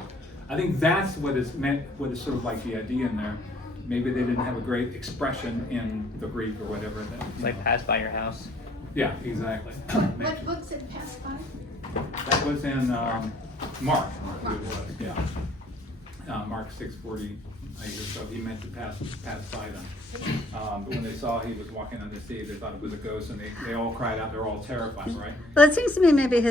I think that's what is meant, what is sort of like the idea in there. Maybe they didn't have a great expression in the Greek or whatever. It's like pass by your house. Yeah, exactly. What books it passed by? That was in Mark. Yeah. Mark 6:48 or so. He meant to pass by them. But when they saw he was walking on the sea, they thought it was a ghost, and they all cried out. They're all terrified, right? Well, it seems to me maybe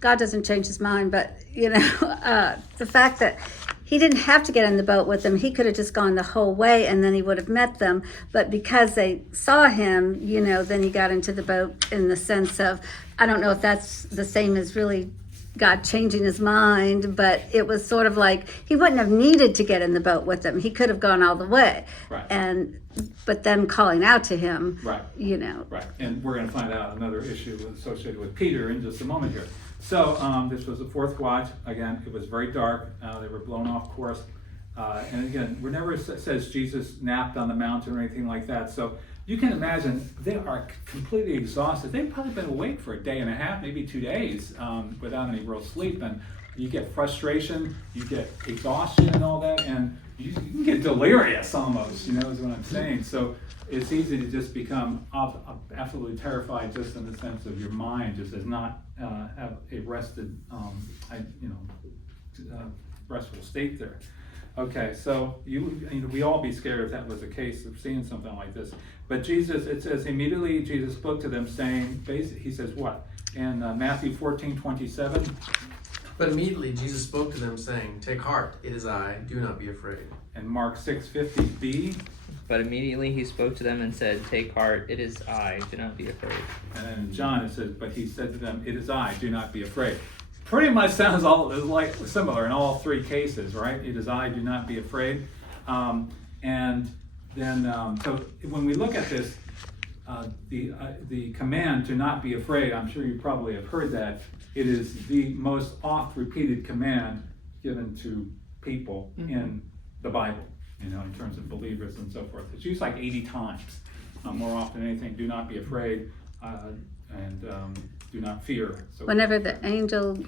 God doesn't change his mind, but you know, the fact that he didn't have to get in the boat with them, he could have just gone the whole way and then he would have met them. But because they saw him, you know, then he got into the boat in the sense of, I don't know if that's the same as really God changing his mind, but it was sort of like he wouldn't have needed to get in the boat with them. He could have gone all the way. Right. But them calling out to him, Right. you know. Right, and we're going to find out another issue associated with Peter in just a moment here. So this was the fourth watch. Again, it was very dark. They were blown off course. And again, we never says Jesus napped on the mountain or anything like that. So you can imagine they are completely exhausted. They've probably been awake for a day and a half, maybe 2 days, without any real sleep. And you get frustration, you get exhaustion and all that, and you can get delirious almost, you know, is what I'm saying. So it's easy to just become absolutely terrified, just in the sense of your mind just does not have a rested, restful state there. Okay, so we all be scared if that was the case of seeing something like this. But Jesus, it says immediately Jesus spoke to them, saying, he says what? In Matthew 14:27. But immediately Jesus spoke to them, saying, "Take heart, it is I, do not be afraid." And Mark 6:50b. But immediately he spoke to them and said, "Take heart, it is I, do not be afraid." And then in John it says, but he said to them, "It is I, do not be afraid." pretty much sounds all like similar in all three cases, right? It is I, do not be afraid. And then, so when we look at this, the command to not be afraid, I'm sure you probably have heard that. It is the most oft repeated command given to people in the Bible, in terms of believers and so forth. It's used like 80 times, more often than anything. Do not be afraid, and do not fear. So Whenever the angels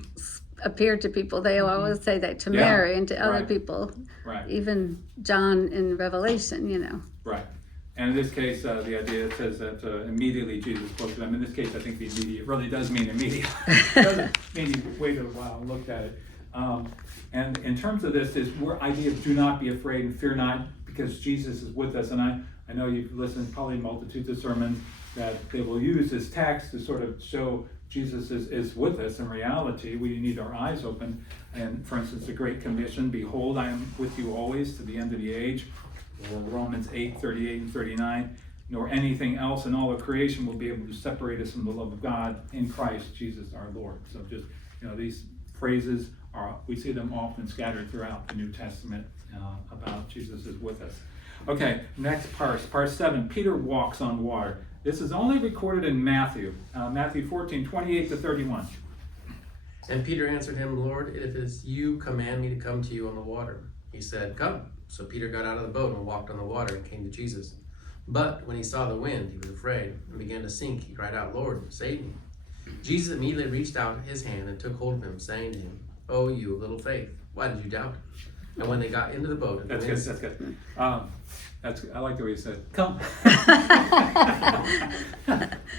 appeared to people, they always say that to Yeah, Mary and to other right. people, right, even John in Revelation, right. And in this case, the idea says that immediately Jesus spoke to them. In this case, I think the immediate really does mean immediate. It doesn't mean you waited a while and looked at it. And in terms of this, idea of do not be afraid and fear not, because Jesus is with us. And I know you've listened probably multitudes of sermons that they will use this text to sort of show Jesus is with us in reality. We need our eyes open. And for instance, the Great Commission, behold, I am with you always to the end of the age. Or Romans 8:38 and 39, nor anything else in all of creation will be able to separate us from the love of God in Christ Jesus our Lord. So just, these phrases we see them often scattered throughout the New Testament about Jesus is with us. Okay, next part 7, Peter walks on water. This is only recorded in Matthew 14:28 to 31. And Peter answered him, Lord, if it's you, command me to come to you on the water. He said, come. So Peter got out of the boat and walked on the water and came to Jesus. But when he saw the wind, he was afraid and began to sink. He cried out, Lord, save me. Jesus immediately reached out his hand and took hold of him, saying to him, oh, you of little faith, why did you doubt? And when they got into the boat, That's good. I like the way you said, come.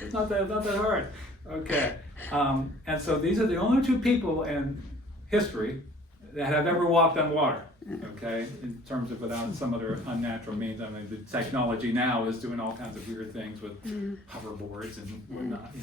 It's not that hard. Okay. And so these are the only two people in history that have ever walked on water. Okay, in terms of without some other unnatural means. I mean, the technology now is doing all kinds of weird things with hoverboards and whatnot.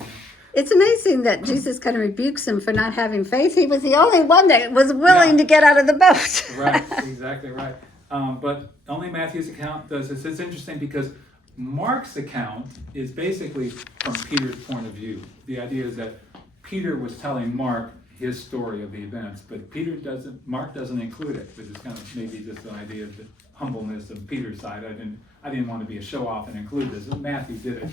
It's amazing that Jesus kind of rebukes him for not having faith. He was the only one that was willing to get out of the boat. Right, exactly right. But only Matthew's account does this. It's interesting because Mark's account is basically from Peter's point of view. The idea is that Peter was telling Mark his story of the events, but Mark doesn't include it, which is kind of maybe just an idea of the humbleness of Peter's side. I didn't want to be a show-off and include this. Matthew did it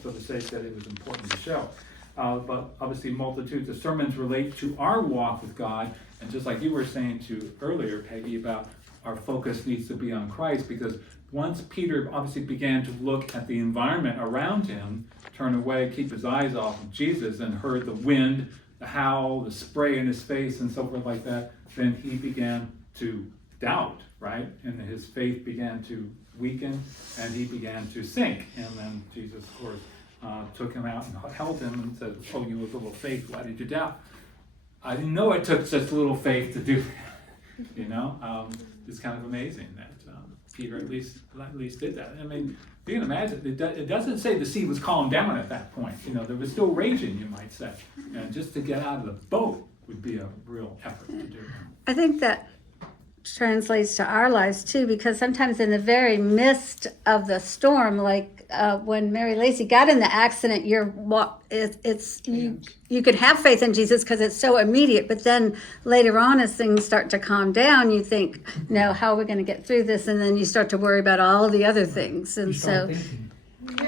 for the sake that it was important to show. But obviously multitudes of sermons relate to our walk with God, and just like you were saying earlier, Peggy, about our focus needs to be on Christ, because once Peter obviously began to look at the environment around him, turn away, keep his eyes off of Jesus, and heard the wind, the howl, the spray in his face, and so forth like that, then he began to doubt, right? And his faith began to weaken, and he began to sink. And then Jesus, of course, took him out and held him and said, oh, you with little faith, why did you doubt? I didn't know it took such little faith to do that. It's kind of amazing that Peter at least did that. I mean, you can imagine, it doesn't say the sea was calmed down at that point. There was still raging, you might say. And just to get out of the boat would be a real effort to do. I think that translates to our lives too, because sometimes in the very midst of the storm, like when Mary Lacey got in the accident, you could have faith in Jesus because it's so immediate, but then later on as things start to calm down, you think, no, how are we going to get through this? And then you start to worry about all the other things. And You start so thinking.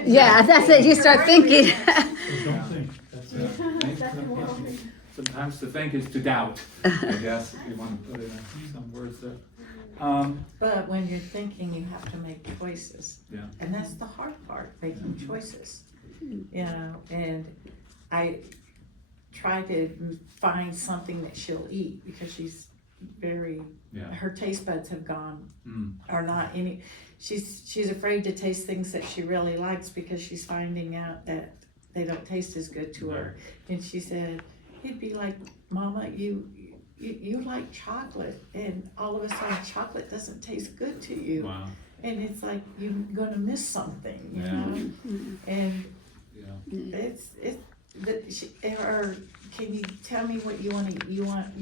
yeah, that's it, you start thinking. So don't think. Sometimes to think is to doubt, I guess, if you want to put it in some words there. But when you're thinking, you have to make choices. Yeah. And that's the hard part, making choices. And I try to find something that she'll eat because she's very, her taste buds have gone, are not any, she's afraid to taste things that she really likes because she's finding out that they don't taste as good to her. And she said, it'd be like, Mama, you like chocolate, and all of a sudden chocolate doesn't taste good to you. Wow. And it's like you're gonna miss something, you know? And or can you tell me what you want to eat?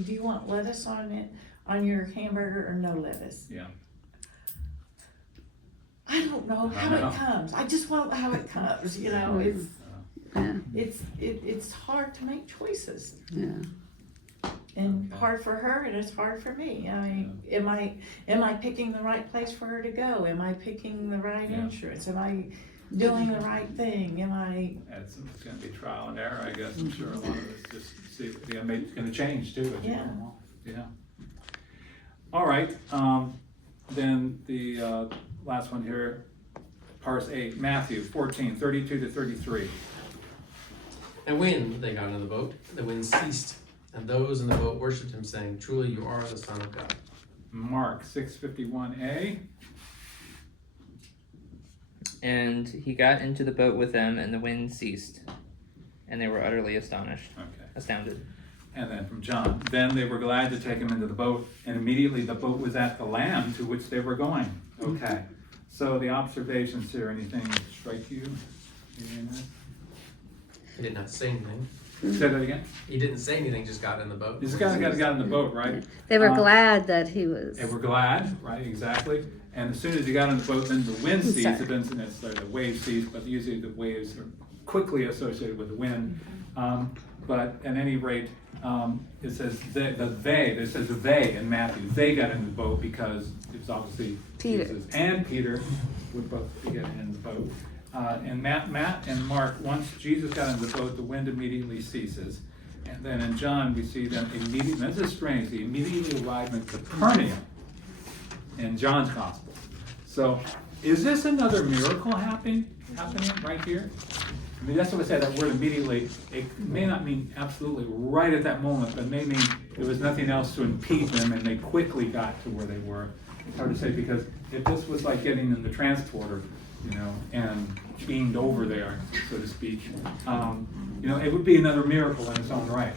Do you want lettuce on it, on your hamburger, or no lettuce? Yeah. I don't know how it comes. I just want how it comes, It's hard to make choices. Yeah. And hard for her, and it's hard for me. I mean, am I picking the right place for her to go? Am I picking the right Yeah. insurance? Am I doing the right thing? Am I? It's gonna be trial and error, I guess. I'm sure a lot of it's just see, it's gonna change too, as you Yeah. go along. Yeah. All right, then the last one here, parse 8, Matthew 14, 32 to 33. And when they got into the boat, the wind ceased, and those in the boat worshipped him, saying, "Truly you are the Son of God." Mark 6:51a. And he got into the boat with them, and the wind ceased, and they were utterly astounded. And then from John, then they were glad to take him into the boat, and immediately the boat was at the land to which they were going. Okay, so the observations here, anything strike you? Anything else? He did not say anything. Say that again? He didn't say anything, just got in the boat. This guy got in the boat, right? They were glad that he was. They were glad, right, exactly. And as soon as he got in the boat, then the wind ceased. It doesn't necessarily, the waves ceased, but usually the waves are quickly associated with the wind. But at any rate, it says it says they in Matthew, they got in the boat because it was obviously Peter. Jesus and Peter would both be getting in the boat. And Matt and Mark, once Jesus got in the boat, the wind immediately ceases. And then in John, we see them immediately, this is strange, they immediately arrive in Capernaum in John's gospel. So is this another miracle happening right here? I mean, that's what I said, that word immediately, it may not mean absolutely right at that moment, but may mean there was nothing else to impede them and they quickly got to where they were. It's hard to say, because if this was like getting in the transporter, and beamed over there, so to speak, it would be another miracle in its own right.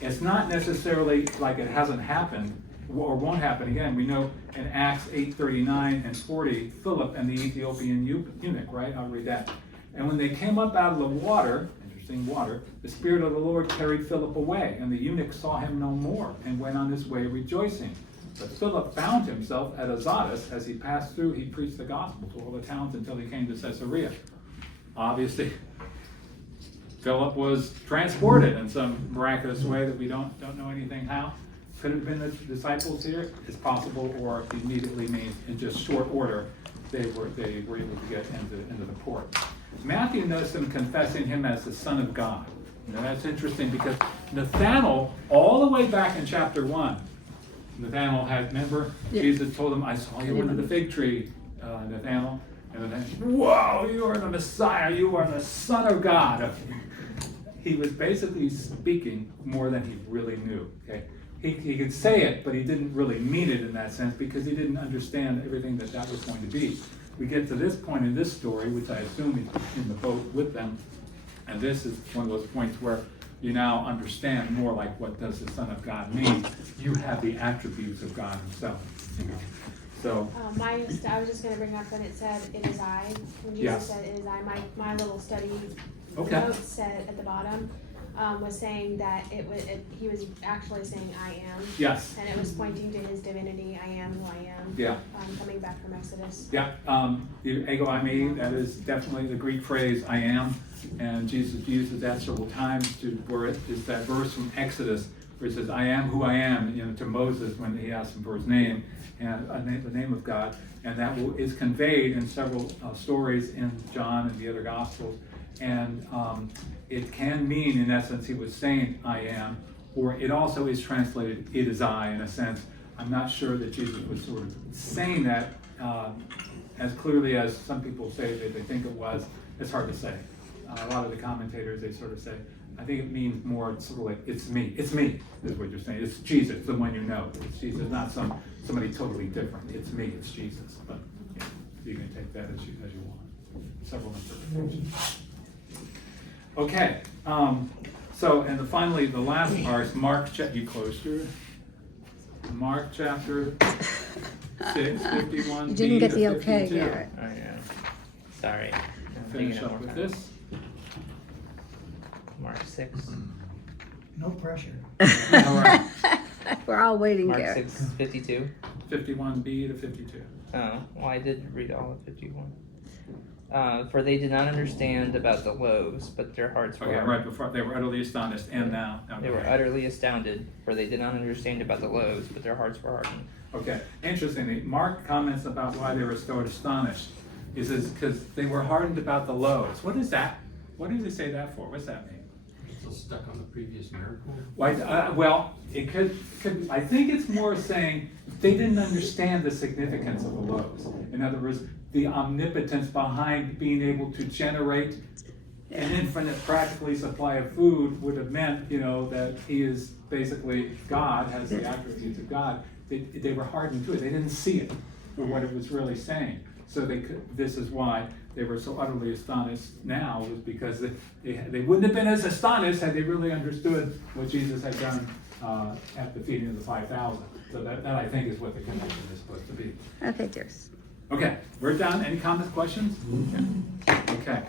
It's not necessarily like it hasn't happened or won't happen again. We know in Acts 8:39 and 40, Philip and the Ethiopian eunuch, right? I'll read that. And when they came up out of the water, interesting water, the Spirit of the Lord carried Philip away, and the eunuch saw him no more and went on his way rejoicing. But Philip found himself at Azotus. As he passed through, he preached the gospel to all the towns until he came to Caesarea. Obviously, Philip was transported in some miraculous way that we don't know anything how. Could it have been the disciples here? It's possible, or immediately means in just short order they were able to get into the port. Matthew notes them confessing him as the Son of God. That's interesting, because Nathanael, all the way back in chapter 1, Nathanael remember, Jesus told him, "I saw you under the fig tree, Nathanael." And then, "Whoa, you are the Messiah, you are the Son of God." He was basically speaking more than he really knew. Okay, he could say it, but he didn't really mean it in that sense, because he didn't understand everything that was going to be. We get to this point in this story, which I assume is in the boat with them, and this is one of those points where you now understand more, like, what does the Son of God mean? You have the attributes of God himself. So I was just going to bring up when it said, "It is I." When Jesus said, "It is I," my little study note said at the bottom was saying that he was actually saying, "I am." Yes. And it was pointing to his divinity. I am who I am. Yeah. Coming back from Exodus. Yeah. The ego eimi, that is definitely the Greek phrase "I am," and Jesus uses that several times where it is that verse from Exodus where it says, "I am who I am," to Moses when he asked him for his name and the name of God, and that is conveyed in several stories in John and the other Gospels, and it can mean, in essence, he was saying "I am," or it also is translated "it is I," in a sense. I'm not sure that Jesus was sort of saying that as clearly as some people say that they think it was. It's hard to say. A lot of the commentators, they sort of say, I think it means more sort of like, "It's me, is what you're saying. It's Jesus, the one you know. It's Jesus, not somebody totally different. It's me, it's Jesus." But yeah, you can take that as you want. Several interpretations. Okay, and finally, the last part is Mark, you closed your, Mark chapter 6, 51. You didn't get the okay, Garrett. I know. Sorry. Finish up with this. Mark 6. No pressure. All right. We're all waiting, Mark Garrett. 6:52. 51b to 52. Oh, well, I did read all of 51. For they did not understand about the loaves, but their hearts were Okay, right before, they were utterly astonished, and now. They were okay. utterly astounded, for they did not understand about the loaves, but their hearts were hardened. Okay, interestingly, Mark comments about why they were so astonished. He says, because they were hardened about the loaves. What is that? What does he say that for? What's that mean? Still stuck on the previous miracle. Why, well, it could, I think it's more saying they didn't understand the significance of the loaves. In other words, the omnipotence behind being able to generate an infinite practically supply of food would have meant, that he is basically God, has the attributes of God. They were hardened to it. They didn't see it for what it was really saying. So this is why they were so utterly astonished now, was because they wouldn't have been as astonished had they really understood what Jesus had done at the feeding of the 5,000. So that I think is what the connection is supposed to be. Okay, dears. Okay, we're done. Any comments, questions? Okay.